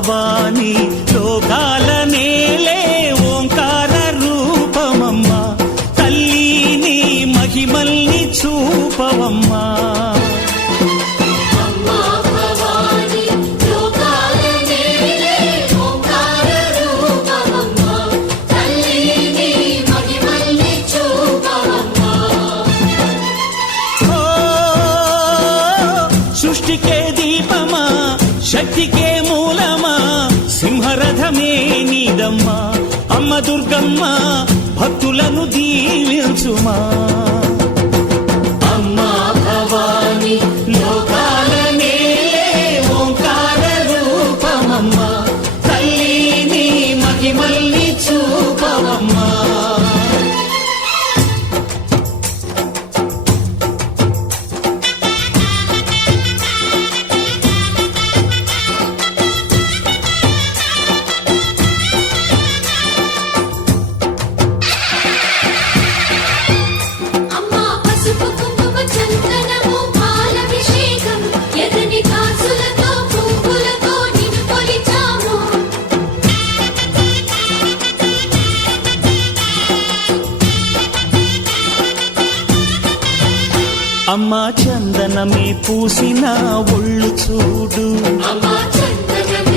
భవాని లోకాల నేలే ఓంకార రూపమమ్మా తల్లి మహిమల్ని చూపవమ్మా సృష్టికే దీపమా శక్తికే మూలమా సింహరథమే నీదమ్మా అమ్మ దుర్గమ్మ భక్తులను దీవించుమా అమ్మా భవాని లోకాల నేలే ఓంకార రూపమమ్మా తల్లిని మహిమల్ని చూపవమ్మా అమ్మా చందనమే పూసిన ఒళ్ళు చూడు అమ్మా చందన